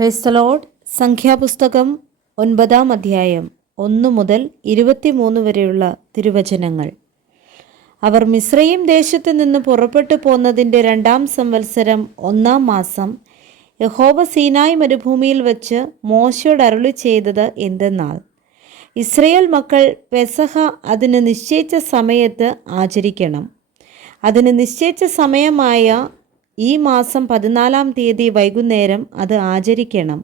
Praise the Lord. സംഖ്യാപുസ്തകം 9-ാം അധ്യായം 1 മുതൽ 23 വരെയുള്ള തിരുവചനങ്ങൾ. അവർ മിസ്രയീം ദേശത്തു നിന്ന് പുറപ്പെട്ടു പോന്നതിൻ്റെ 2-ാം സംവത്സരം 1-ാം മാസം യഹോവ സീനായി മരുഭൂമിയിൽ വച്ച് മോശയോട് അരുളി ചെയ്തത് എന്തെന്നാൽ, ഇസ്രയേൽ മക്കൾ പെസഹ അതിന് നിശ്ചയിച്ച സമയത്ത് ആചരിക്കണം. അതിന് നിശ്ചയിച്ച സമയമായ ഈ മാസം 14-ാം തീയതി വൈകുന്നേരം അത് ആചരിക്കണം.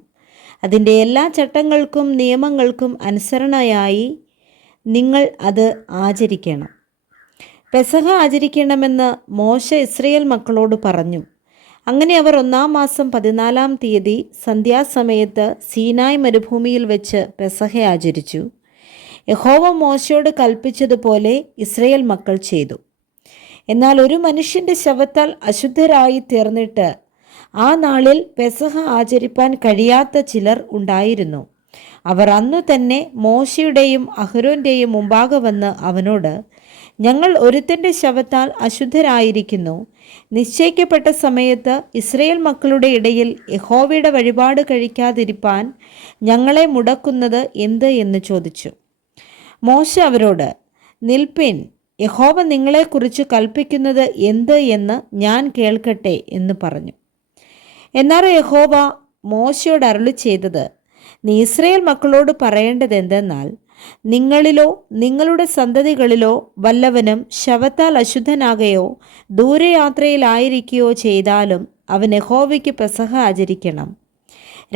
അതിൻ്റെ എല്ലാ ചട്ടങ്ങൾക്കും നിയമങ്ങൾക്കും അനുസരണയായി നിങ്ങൾ അത് ആചരിക്കണം. പെസഹ ആചരിക്കണമെന്ന് മോശ ഇസ്രയേൽ മക്കളോട് പറഞ്ഞു. അങ്ങനെ അവർ 1-ാം മാസം 14-ാം തീയതി സന്ധ്യാസമയത്ത് സീനായ് മരുഭൂമിയിൽ വെച്ച് പെസഹ ആചരിച്ചു. യഹോവ മോശയോട് കൽപ്പിച്ചതുപോലെ ഇസ്രയേൽ മക്കൾ ചെയ്തു. എന്നാൽ ഒരു മനുഷ്യൻ്റെ ശവത്താൽ അശുദ്ധരായി തീർന്നിട്ട് ആ നാളിൽ പെസഹ ആചരിപ്പാൻ കഴിയാത്ത ചിലർ ഉണ്ടായിരുന്നു. അവർ അന്നു തന്നെ മോശയുടെയും അഹരോൻ്റെയും മുമ്പാകെ വന്ന് അവനോട്, ഞങ്ങൾ ഒരുത്തൻ്റെ ശവത്താൽ അശുദ്ധരായിരിക്കുന്നു. നിശ്ചയിക്കപ്പെട്ട സമയത്ത് ഇസ്രയേൽ മക്കളുടെ ഇടയിൽ യഹോവയുടെ വഴിപാട് കഴിക്കാതിരിപ്പാൻ ഞങ്ങളെ മുടക്കുന്നത് എന്ത് എന്ന് ചോദിച്ചു. മോശ അവരോട്, നിൽപ്പിൻ, യഹോവ നിങ്ങളെക്കുറിച്ച് കൽപ്പിക്കുന്നത് എന്ത് എന്ന് ഞാൻ കേൾക്കട്ടെ എന്ന് പറഞ്ഞു. എന്നാൽ യഹോവ മോശയോട് അരുളി ചെയ്തത്, നീ ഇസ്രയേൽ മക്കളോട് പറയേണ്ടത് എന്തെന്നാൽ, നിങ്ങളിലോ നിങ്ങളുടെ സന്തതികളിലോ വല്ലവനും ശവത്താൽ അശുദ്ധനാകുകയോ ദൂരയാത്രയിലായിരിക്കുകയോ ചെയ്താലും അവൻ യഹോവയ്ക്ക് പെസഹ ആചരിക്കണം.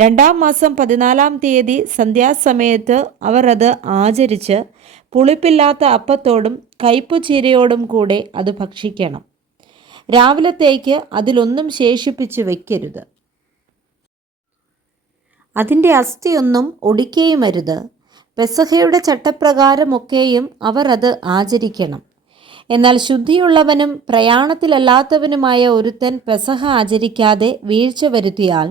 2-ാം മാസം 14-ാം തീയതി സന്ധ്യാസമയത്ത് അവർ അത് ആചരിച്ച് പുളിപ്പില്ലാത്ത അപ്പത്തോടും കയ്പുചീരയോടും കൂടെ അത് ഭക്ഷിക്കണം. രാവിലത്തേക്ക് അതിലൊന്നും ശേഷിപ്പിച്ച് വയ്ക്കരുത്. അതിൻ്റെ അസ്ഥിയൊന്നും ഒടിക്കുകയും അരുത്. പെസഹയുടെ ചട്ടപ്രകാരമൊക്കെയും അവർ അത് ആചരിക്കണം. എന്നാൽ ശുദ്ധിയുള്ളവനും പ്രയാണത്തിലല്ലാത്തവനുമായ ഒരുത്തൻ പെസഹ ആചരിക്കാതെ വീഴ്ച വരുത്തിയാൽ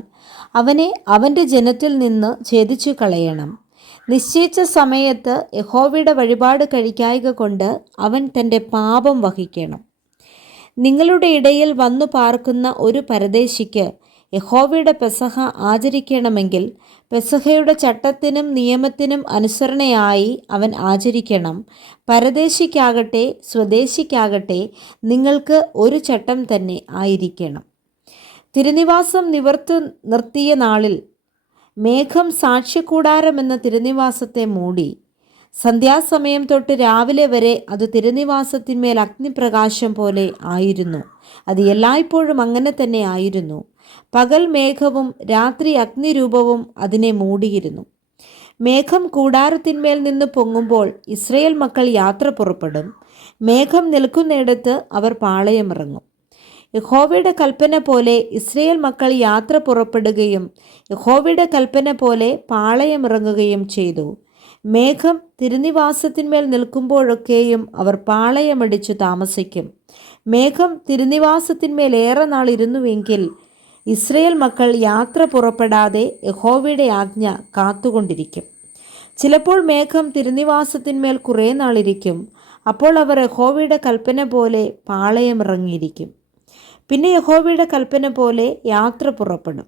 അവനെ അവൻ്റെ ജനത്തിൽ നിന്ന് ഛേദിച്ചു കളയണം. നിശ്ചയിച്ച സമയത്ത് യഹോവയുടെ വഴിപാട് കഴിക്കായ്ക കൊണ്ട് അവൻ തൻ്റെ പാപം വഹിക്കണം. നിങ്ങളുടെ ഇടയിൽ വന്നു പാർക്കുന്ന ഒരു പരദേശിക്ക് യഹോവയുടെ പെസഹ ആചരിക്കണമെങ്കിൽ പെസഹയുടെ ചട്ടത്തിനും നിയമത്തിനും അനുസരണയായി അവൻ ആചരിക്കണം. പരദേശിക്കാകട്ടെ സ്വദേശിക്കാകട്ടെ നിങ്ങൾക്ക് ഒരു ചട്ടം തന്നെ ആയിരിക്കണം. തിരുനിവാസം നിവർത്തി നിർത്തിയ നാളിൽ മേഘം സാക്ഷ്യകൂടാരമെന്ന തിരുനിവാസത്തെ മൂടി. സന്ധ്യാസമയം തൊട്ട് രാവിലെ വരെ അത് തിരുനിവാസത്തിന്മേൽ അഗ്നിപ്രകാശം പോലെ ആയിരുന്നു. അത് എല്ലായ്പ്പോഴും അങ്ങനെ തന്നെ ആയിരുന്നു. പകൽ മേഘവും രാത്രി അഗ്നിരൂപവും അതിനെ മൂടിയിരുന്നു. മേഘം കൂടാരത്തിന്മേൽ നിന്ന് പൊങ്ങുമ്പോൾ ഇസ്രയേൽ മക്കൾ യാത്ര പുറപ്പെടും. മേഘം നിൽക്കുന്നിടത്ത് അവർ പാളയമിറങ്ങും. യഹോവയുടെ കൽപ്പന പോലെ ഇസ്രയേൽ മക്കൾ യാത്ര പുറപ്പെടുകയും യഹോവയുടെ കൽപ്പന പോലെ പാളയമിറങ്ങുകയും ചെയ്തു. മേഘം തിരുനിവാസത്തിന്മേൽ നിൽക്കുമ്പോഴൊക്കെയും അവർ പാളയമടിച്ചു താമസിക്കും. മേഘം തിരുനിവാസത്തിന്മേൽ ഏറെ നാൾ ഇരുന്നുവെങ്കിൽ ഇസ്രയേൽ മക്കൾ യാത്ര പുറപ്പെടാതെ യഹോവയുടെ ആജ്ഞ കാത്തുകൊണ്ടിരിക്കും. ചിലപ്പോൾ മേഘം തിരുനിവാസത്തിന്മേൽ കുറേ നാളിരിക്കും. അപ്പോൾ അവർ യഹോവയുടെ കൽപ്പന പോലെ പാളയമിറങ്ങിയിരിക്കും. പിന്നെ യഹോവയുടെ കൽപ്പന പോലെ യാത്ര പുറപ്പെടും.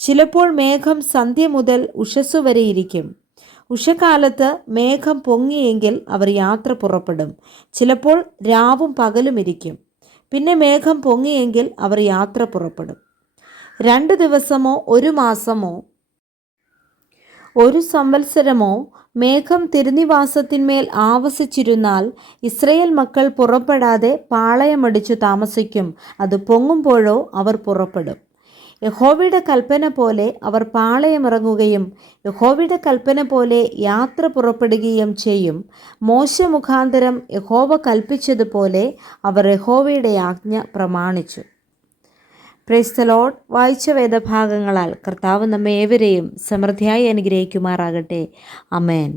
ചിലപ്പോൾ മേഘം സന്ധ്യ മുതൽ ഉഷസ്സു വരെ ഇരിക്കും. ഉഷക്കാലത്ത് മേഘം പൊങ്ങിയെങ്കിൽ അവർ യാത്ര പുറപ്പെടും. ചിലപ്പോൾ രാവും പകലും ഇരിക്കും. പിന്നെ മേഘം പൊങ്ങിയെങ്കിൽ അവർ യാത്ര പുറപ്പെടും. 2 ദിവസമോ 1 മാസമോ 1 സംവത്സരമോ മേഘം തിരുനിവാസത്തിന്മേൽ ആവസിച്ചിരുന്നാൽ ഇസ്രയേൽ മക്കൾ പുറപ്പെടാതെ പാളയമടിച്ചു താമസിക്കും. അത് പൊങ്ങുമ്പോഴോ അവർ പുറപ്പെടും. യഹോവയുടെ കൽപ്പന പോലെ അവർ പാളയമിറങ്ങുകയും യഹോവയുടെ കൽപ്പന പോലെ യാത്ര പുറപ്പെടുകയും ചെയ്യും. മോശ മുഖാന്തരം യഹോവ കൽപ്പിച്ചതുപോലെ അവർ യഹോവയുടെ ആജ്ഞ പ്രമാണിച്ചു. Praise the Lord. വായിച്ച വേദഭാഗങ്ങളാൽ കർത്താവ് നമ്മെ ഏവരെയും സമൃദ്ധിയായി അനുഗ്രഹിക്കുമാറാകട്ടെ. ആമേൻ.